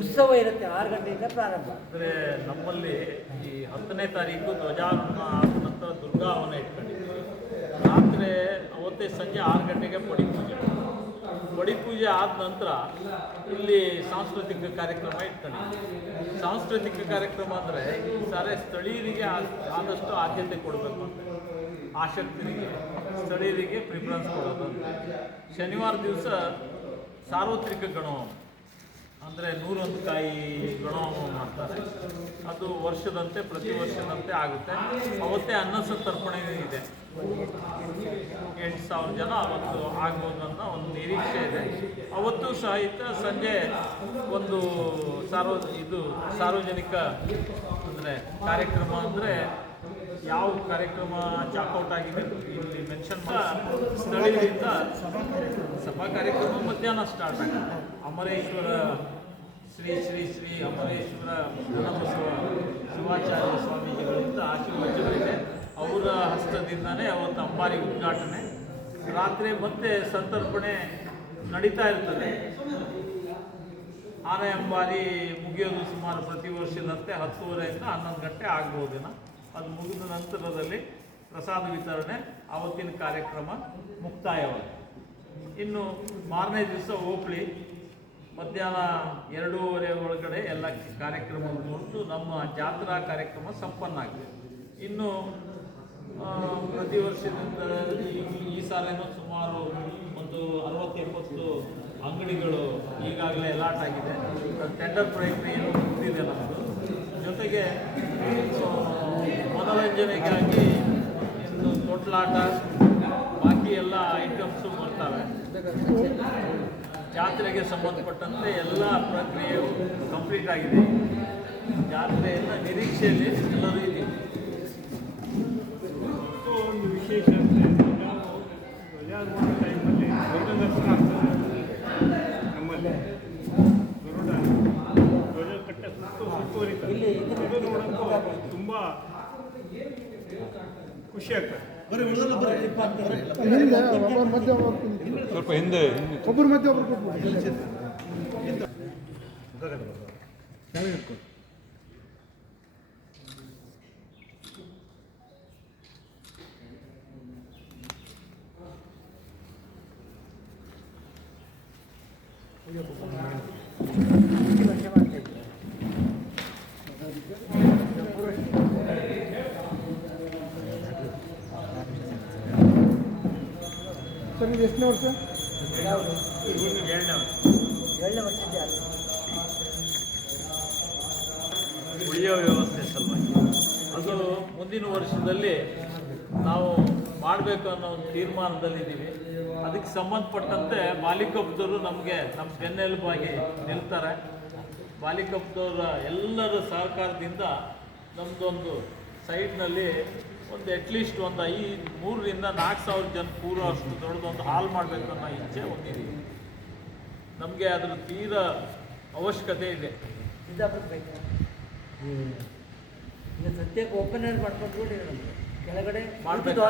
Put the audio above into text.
ಉತ್ಸವ ಇರುತ್ತೆ ಆರು ಗಂಟೆಯಿಂದ ಪ್ರಾರಂಭ. ಅಂದ್ರೆ ನಮ್ಮಲ್ಲಿ ಈ ಹತ್ತನೇ ತಾರೀಕು ಧ್ವಜಾರೋಹಣ ಆದ ದುರ್ಗಾ ಹವನ ಇಟ್ಕೊಂಡಿದ್ವಿ. ರಾತ್ರಿ ಅವತ್ತೇ ಸಂಜೆ ಆರು ಗಂಟೆಗೆ ಪಡಿ ಪೂಜೆ. ಪಡಿ ಪೂಜೆ ಆದ ನಂತರ ಇಲ್ಲಿ ಸಾಂಸ್ಕೃತಿಕ ಕಾರ್ಯಕ್ರಮ ಇಟ್ಕೊಂಡಿದ್ವಿ. ಸಾಂಸ್ಕೃತಿಕ ಕಾರ್ಯಕ್ರಮ ಅಂದರೆ ಈ ಸಾರಿ ಸ್ಥಳೀಯರಿಗೆ ಆದಷ್ಟು ಆದ್ಯತೆ ಕೊಡಬೇಕು ಅಂತ. ಆಸಕ್ತರಿಗೆ, ಸ್ಥಳೀಯರಿಗೆ ಪ್ರಿಫರೆನ್ಸ್ ಕೊಡೋದು ಶನಿವಾರ ದಿವಸ ಸಾರ್ವತ್ರಿಕ ಗಣಹೋಮ ಅಂದರೆ ನೂರೊಂದು ಕಾಯಿ ಗಣಹೋಮ ಮಾಡ್ತಾರೆ. ಅದು ವರ್ಷದಂತೆ, ಪ್ರತಿ ವರ್ಷದಂತೆ ಆಗುತ್ತೆ. ಅವತ್ತೇ ಅನ್ನ ತರ್ಪಣೆ ಇದೆ. ಎಂಟು ಸಾವಿರ ಜನ ಅವತ್ತು ಆಗ್ಬೋದು ಅನ್ನೋ ಒಂದು ನಿರೀಕ್ಷೆ ಇದೆ. ಅವತ್ತು ಸಹಿತ ಸಂಜೆ ಒಂದು ಸಾರ್ವ ಇದು ಸಾರ್ವಜನಿಕ, ಅಂದರೆ ಕಾರ್ಯಕ್ರಮ ಅಂದರೆ ಯಾವ ಕಾರ್ಯಕ್ರಮ ಚಾಕೌಟ್ ಆಗಿದೆ ಇಲ್ಲಿ ಮೆನ್ಷನ್ ಸ್ಥಳೀಯರಿಂದ ಸಭಾ ಕಾರ್ಯಕ್ರಮ ಮಧ್ಯಾಹ್ನ ಸ್ಟಾರ್ಟ್ ಆಗುತ್ತೆ ಅಮರೇಶ್ವರ ಶ್ರೀ ಶ್ರೀ ಶ್ರೀ ಅಮರೇಶ್ವರ ಗಣಬಸವ ಶಿವಾಚಾರ್ಯ ಸ್ವಾಮೀಜಿಗಳಿಂದ ಆಶೀರ್ವಚನವಿದೆ. ಅವರ ಹಸ್ತದಿಂದನೇ ಅವತ್ತು ಅಂಬಾರಿ ಉದ್ಘಾಟನೆ. ರಾತ್ರಿ ಮತ್ತೆ ಸಂತರ್ಪಣೆ ನಡೀತಾ ಇರ್ತದೆ. ಆನೆ ಅಂಬಾರಿ ಮುಗಿಯೋದು ಸುಮಾರು ಪ್ರತಿ ವರ್ಷದಂತೆ ಹತ್ತುವರೆಯಿಂದ ಹನ್ನೊಂದು ಗಂಟೆ ಆಗ್ಬೋದಿನ ಅದು ಮುಗಿದ ನಂತರದಲ್ಲಿ ಪ್ರಸಾದ ವಿತರಣೆ ಆವತ್ತಿನ ಕಾರ್ಯಕ್ರಮ ಮುಕ್ತಾಯವಾಗಿದೆ. ಇನ್ನು ಮಾರನೇ ದಿವಸ ಓಪ್ಳಿ ಮಧ್ಯಾಹ್ನ ಎರಡೂವರೆ ಒಳಗಡೆ ಎಲ್ಲ ಕಾರ್ಯಕ್ರಮ ಮುಗಿದು ನಮ್ಮ ಜಾತ್ರಾ ಕಾರ್ಯಕ್ರಮ ಸಂಪನ್ನ ಆಗಿದೆ. ಇನ್ನು ಪ್ರತಿ ವರ್ಷದಿಂದ ಈ- ಸಾಲೇನೂ ಸುಮಾರು ಒಂದು ಅರವತ್ತು ಅಂಗಡಿಗಳು ಈಗಾಗಲೇ ಅಲಾಟ್ ಆಗಿದೆ. ಟೆಂಡರ್ ಪ್ರಯತ್ನ ಏನು ಮುಗಿದಿದೆ ನಮ್ಮದು ಜೊತೆಗೆ ಮನೋರಂಜನೆಗಾಗಿ ಒಂದು ತೊಟ್ಲಾಟ, ಬಾಕಿ ಎಲ್ಲ ಐಟಮ್ಸು ಬರ್ತವೆ ಜಾತ್ರೆಗೆ ಸಂಬಂಧಪಟ್ಟಂತೆ ಎಲ್ಲ ಪ್ರಕ್ರಿಯೆಯು ಕಂಪ್ಲೀಟ್ ಆಗಿದೆ. ಜಾತ್ರೆಯನ್ನು ನಿರೀಕ್ಷೆಯಲ್ಲಿ ಎಲ್ಲರೂ ಇದೆ ಒಂದು ವಿಶೇಷ ಟೈಮಲ್ಲಿ ಆಗ್ತದೆ. ನಮ್ಮಲ್ಲಿ. ನೋಡೋದು ತುಂಬ ಖುಷಿ ಆಗ್ತದೆ ಹಿಂದೆ ಒಬ್ಬರ ಮಧ್ಯೆ ಒಬ್ಬರು ಸ್ವಲ್ಪ ಹಿಂದೆ ಹಿಂದೆ ಒಬ್ಬರ ಮಧ್ಯೆ ಒಬ್ರು ಕೂತ್ಬಿಡಿ. ಪ್ರತಿ ವರ್ಷ ಸರ್ ಇದು ಎಷ್ಟನೇ ವರ್ಷ ಒಳ್ಳೆಯ ಏಳನೇ ವರ್ಷ. ಉಳಿಯೋ ವ್ಯವಸ್ಥೆ ಸಲುವಾಗಿ. ಅದು ಮುಂದಿನ ವರ್ಷದಲ್ಲಿ ನಾವು ಮಾಡಬೇಕು ಅನ್ನೋ ಒಂದು ತೀರ್ಮಾನದಲ್ಲಿದ್ದೀವಿ. ಅದಕ್ಕೆ ಸಂಬಂಧಪಟ್ಟಂತೆ ಮಾಲಿಕಬ್ದವರು ನಮಗೆ ನಮ್ಮ ಬೆನ್ನೆಲುಬಾಗಿ ನಿಲ್ತಾರೆ. ಮಾಲೀಕಬ್ದವರ ಎಲ್ಲರ ಸಹಕಾರದಿಂದ ನಮ್ಮದೊಂದು ಸೈಡ್ನಲ್ಲಿ ಒಂದು ಅಟ್ಲೀಸ್ಟ್ ಒಂದು ಐ ಮೂರರಿಂದ ನಾಲ್ಕು ಸಾವಿರ ಜನ ಪೂರ ಅಷ್ಟು ದೊಡ್ಡದೊಂದು ಹಾಲ್ ಮಾಡಬೇಕು ಅನ್ನೋ ಇಚ್ಛೆ ಹೊಂದಿದ್ದೀವಿ ನಮಗೆ ಅದ್ರ ತೀರ ಅವಶ್ಯಕತೆ ಇದೆ. ಸದ್ಯಕ್ಕೆ ಓಪನ್ ಏರ್ ಮಾಡ್ಕೊಂಡು ಕೆಳಗಡೆ ಮಾಡಬೇಕು